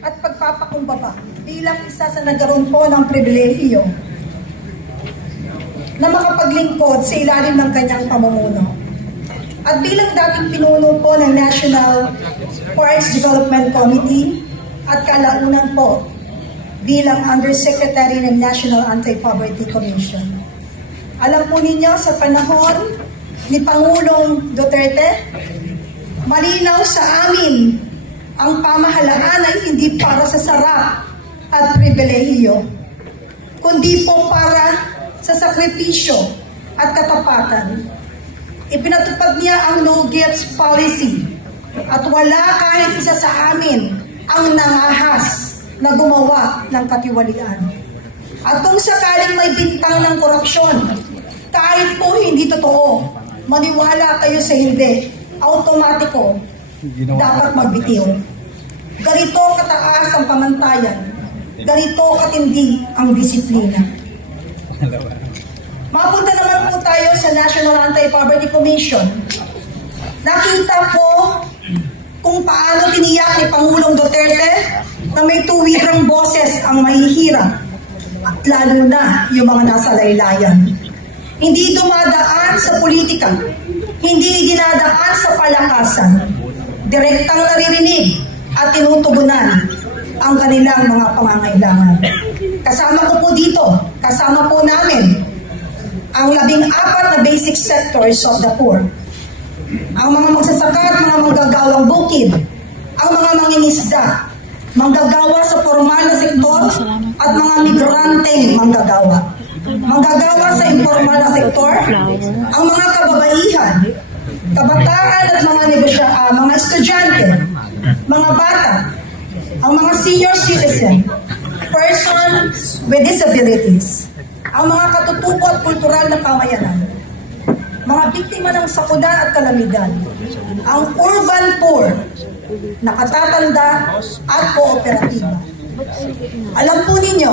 at pagpapakumbaba bilang isa sa nagkaroon po ng pribilehiyo na makapaglingkod sa ilalim ng kanyang pamumuno. At bilang dating pinuno po ng National Parks Development Committee at kalaunan po bilang Undersecretary ng National Anti-Poverty Commission. Alam po ninyo, sa panahon ni Pangulong Duterte, malinaw sa amin ang pamahalaan ay hindi para sa sarap at pribilehiyo, kundi po para sa sakripisyo at katapatan. Ipinatupad niya ang no gifts policy at wala kahit isa sa amin ang nangahas na gumawa ng katiwalian. At kung sakaling may bintang ng korupsyon, kahit po hindi totoo, maniwala kayo sa hindi, automatiko, dapat magbitiw. Ganito kataas ang pamantayan, ganito katindi ang disiplina. Mapunta naman po tayo sa National Anti-Poverty Commission. Nakita po kung paano tiniyak ni Pangulong Duterte na may tuwirang boses ang mahihirap at lalo na yung mga nasa laylayan. Hindi dumadaan sa politika, hindi dinadaan sa palakasan, direktang naririnig at tinutugunan ang kanilang mga pangangailangan. Kasama ko po dito, kasama po namin ang 14 na basic sectors of the poor. Ang mga magsasaka at mga manggagawang bukid, ang mga mangingisda, manggagawa sa formal na sektor at mga migranteng manggagawa. Manggagawa sa informal na sektor, ang mga kababaihan, kabataan at mga estudyante, mga bata, ang mga senior citizen, persons with disabilities, ang mga katutubo at kultural na pamayanan, mga biktima ng sakuna at kalamidad, ang urban poor, nakatatanda at kooperatiba. Alam po ninyo,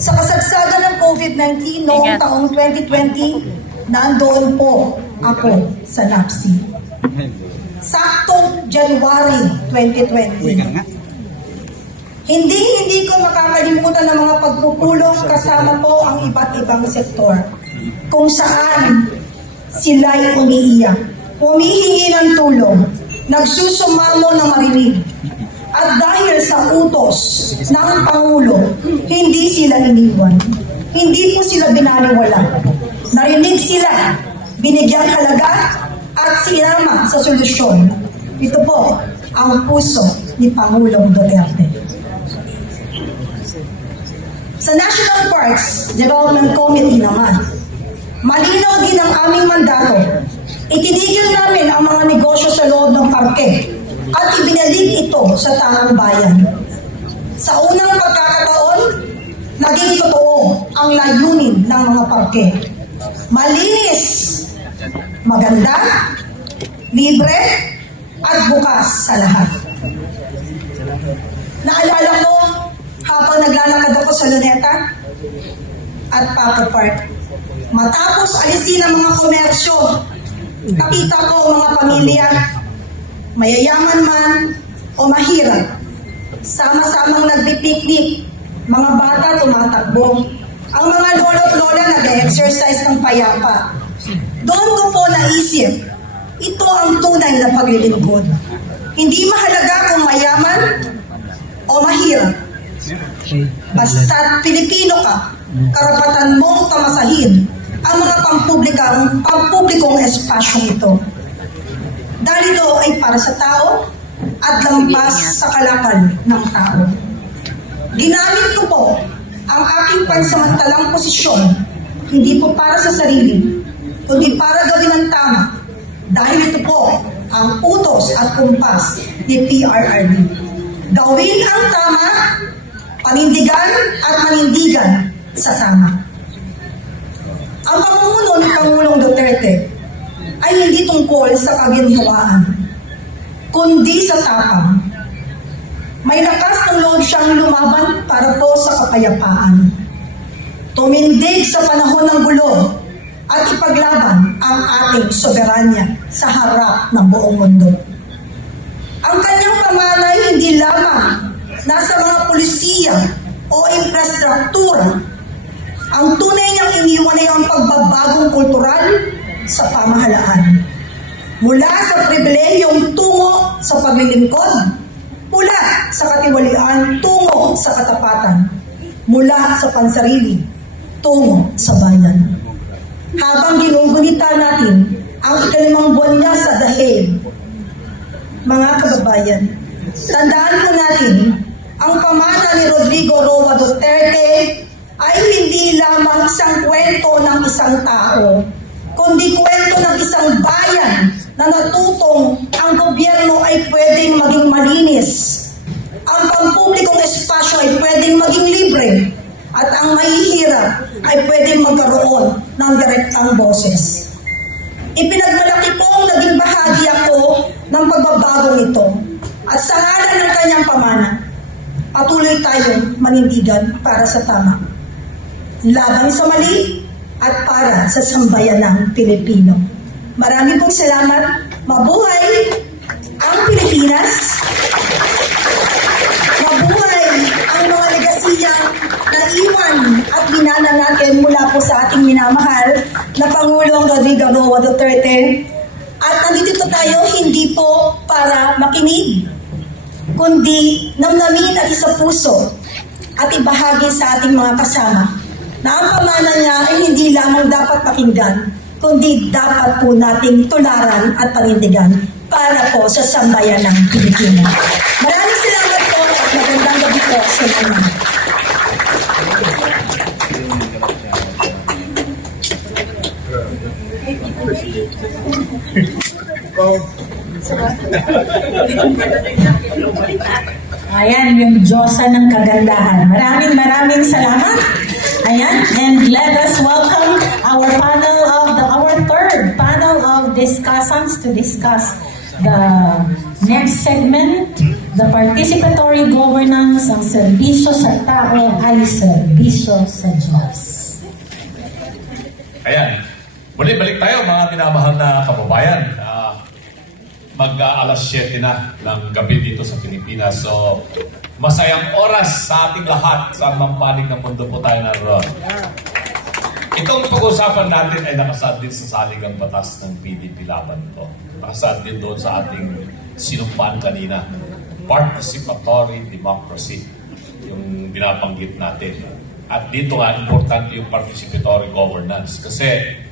sa kasagsagan ng COVID-19 noong taong 2020, nandoon po ako sa NAPSI. Saktong January 2020. Hindi ko makakalimutan ng mga pagpupulong kasama po ang iba't ibang sektor kung saan sila'y umiiyak, humihingi ng tulong, nagsusumamo ng marinig. At dahil sa utos ng Pangulo, hindi sila iniwan. Hindi po sila binaliwala. Narinig sila, binigyan halaga at sinama sa solusyon. Ito po ang puso ni Pangulong Duterte. Sa National Parks Development Committee naman, malinaw din ang aming mandato. Itinigil namin ang mga negosyo sa loob ng parke at ibinalik ito sa tanang bayan. Sa unang pagkakataon, naging totoo ang layunin ng mga parke. Malinis, maganda, libre, at bukas sa lahat. Naalala ko, habang naglalakad ako sa Luneta at Paco Park, matapos alisin ang mga komersyo, nakita ko ang mga pamilya, mayayaman man o mahirap, sama-samang nagpipiknik, mga bata tumatakbo, ang mga lolo't lola nag-exercise ng payapa. Doon ko po naisip, ito ang tunay na paglilingkod. Hindi mahalaga kung mayaman o mahirap. Basta't Pilipino ka, karapatan mong tamasahin ang mga pampublikong espasyong ito. Dahil ito ay para sa tao at lampas sa kalakal ng tao. Ginamit ko po ang aking pansamantalang posisyon, hindi po para sa sarili, kundi para gawin ang tama. Dahil ito po ang utos at kumpas ni PRRD. Gawin ang tama, panindigan at manindigan sa tama. Ang pamumuno ni Pangulong Duterte ay hindi tungkol sa kaginhawaan, kundi sa tapang. May lakas ng loob siyang lumaban para po sa kapayapaan. Tumindig sa panahon ng gulo at ipaglaban ang ating soberanya sa harap ng buong mundo. Ang kanyang pamanay hindi lamang nasa mga pulisiya o infrastruktura. Ang tunay niyang iniwan ay ang pagbabagong kultural sa pamahalaan. Mula sa pribilehiyong tungo sa paglilingkod, mula sa katiwalian tungo sa katapatan, mula sa pansarili tungo sa bayan. Habang ginugunita natin ang ika-5 buwan niya sa dahil, mga kababayan, tandaan po natin, ang pamana ni Rodrigo Roa Duterte ay hindi lamang isang kwento ng isang tao, kundi kwento ng isang bayan na natutong ang gobyerno ay pwedeng maging malinis, ang pampublikong espasyo ay pwedeng maging libre, at ang mahihirap ay pwedeng magkaroon ng direktang boses. Ipinagmalaki pong naging bahagi ako ng pagbabagong ito, at sa ngalan ng kanyang pamana, patuloy tayong manindigan para sa tama, laban sa mali, at para sa sambayanang Pilipino. Marami pong salamat. Mabuhay ang Pilipinas. Mabuhay ang mga legasiyang naiwan at binana natin mula po sa ating minamahal na Pangulong Rodrigo Roa Duterte. At nandito tayo hindi po para makinig, kundi namnamin at isa puso at ibahagi sa ating mga kasama na ang pamana niya ay hindi lamang dapat pakinggan, kundi dapat po nating tularan at panindigan para po sa sambayan ng Pilipinas. Maraming salamat po at magandang gabi po sa inyo. Ayan, yung Diyosa ng kagandahan. Maraming salamat. Ayan, and let us welcome our third panel of discussants to discuss the next segment, the participatory governance ng serbisyo sa tao ay serbisyo sa Diyos. Ayan, muli balik tayo mga minamahal na kababayan. Mag-alas 7 na ng gabi dito sa Pilipinas. So, masayang oras sa ating lahat sa mampanig ng mundo po tayo naroon. Itong pag-usapan natin ay nakasaad din sa saligang batas ng PDP laban ito. Nakasaad din doon sa ating sinumpaan kanina. Participatory democracy, yung binabanggit natin. At dito nga, importante yung participatory governance. Kasi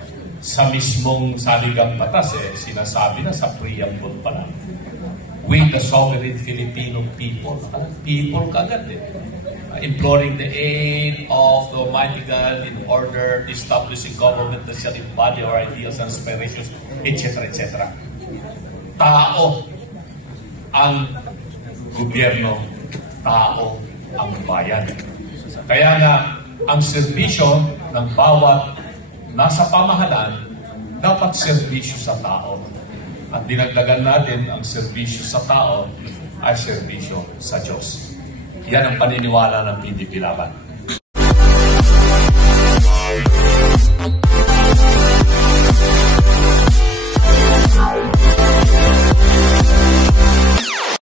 sa mismong saligang batas, sinasabi na sa preamble pa lang, we the sovereign Filipino people, people kagad imploring the aid of the Almighty God in order to establish a government that shall embody our ideals and aspirations, etc., etc. Tao ang gobyerno, tao ang bayan. Kaya nga, ang serbisyo ng bawat nasa pamahalaan, dapat serbisyo sa tao. At dinagdagan natin ang serbisyo sa tao ay serbisyo sa Diyos. Yan ang paniniwala ng PDP Laban.